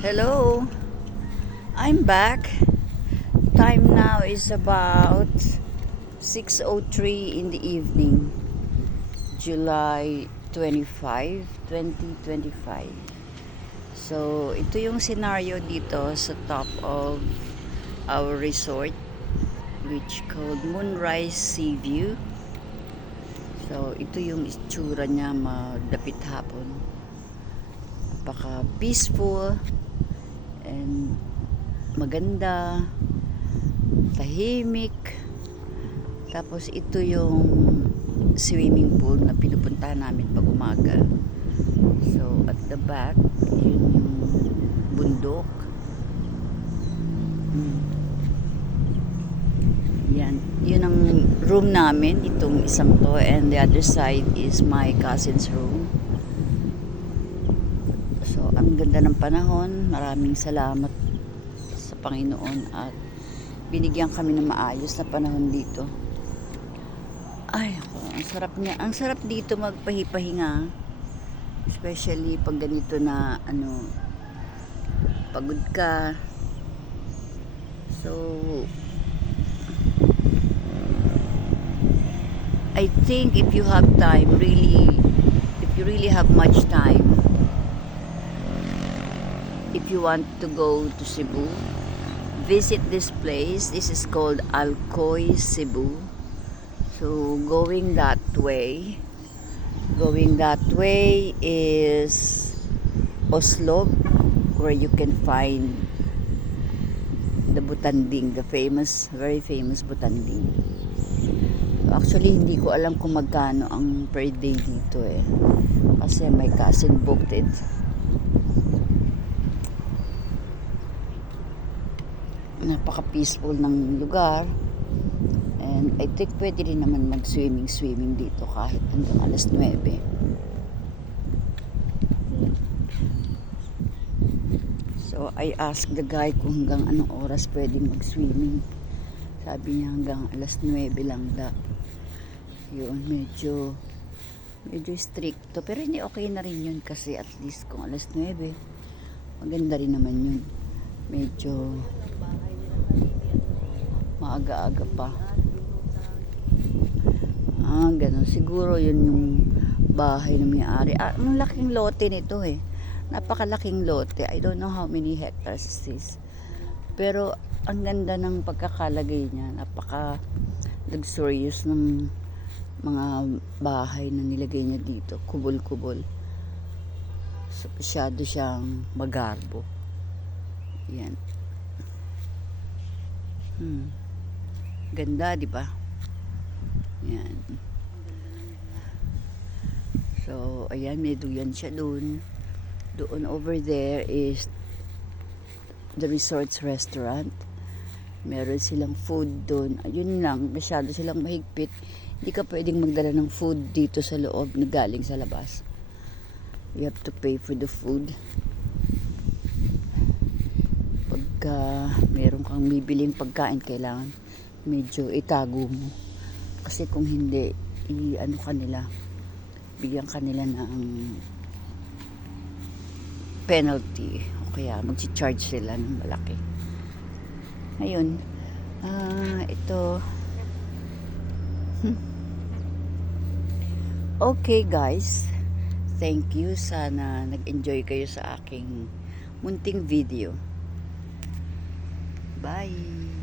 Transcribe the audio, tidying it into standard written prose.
Hello, I'm back. Time now is about 6:03 in the evening, July 25, 2025. So, ito yung scenario dito sa top of our resort, which called Moonrise Sea View. So, ito yung itsura niya magdapit hapon. Napaka peaceful and maganda, tahimik. Tapos ito yung swimming pool na pinupuntahan namin pag umaga. So at the back, yun yung bundok. Yan, yun ang room namin, itong isang to, and the other side is my cousin's room. So ang ganda ng panahon, maraming salamat sa Panginoon at binigyan kami ng maayos na panahon dito. Ay, ang sarap niya. Ang sarap dito magpahipahinga. Especially pag ganito na pagod ka. So I think if you have time, if you really have much time, if you want to go to Cebu, visit this place. This is called Alcoy, Cebu. So going that way is Oslog, where you can find the Butanding, the very famous Butanding. So actually hindi ko alam kung magkano ang per day dito kasi my cousin booked it. Napaka peaceful ng lugar, and I think pwede rin naman mag swimming dito kahit hanggang alas 9. So I asked the guy kung hanggang anong oras pwede mag swimming. Sabi niya hanggang alas 9 lang daw. Yun, medyo stricto, pero hindi, okay na rin yun kasi at least kung alas 9 maganda rin naman yun. Medyo maaga-aga pa. Ganun. Siguro yun yung bahay na may-ari. Ang laking lote nito Napakalaking lote. I don't know how many hectares is this. Pero ang ganda ng pagkakalagay niya. Napaka luxurious ng mga bahay na nilagay niya dito. Kubol-kubol. So, masyado siyang magarbo. Yan. Ganda, di ba? Yan. So, ayan, may duyan siya doon. Doon over there is the resort's restaurant. Meron silang food doon. Ayun lang, masyado silang mahigpit. Hindi ka pwedeng magdala ng food dito sa loob na galing sa labas. You have to pay for the food. Pagka meron kang bibiling pagkain, kailangan medyo itago mo. Kasi kung hindi, bigyan kanila ng penalty. O kaya mag-charge sila ng malaki. Ngayon, ito. Okay guys, thank you. Sana nag-enjoy kayo sa aking munting video. Bye!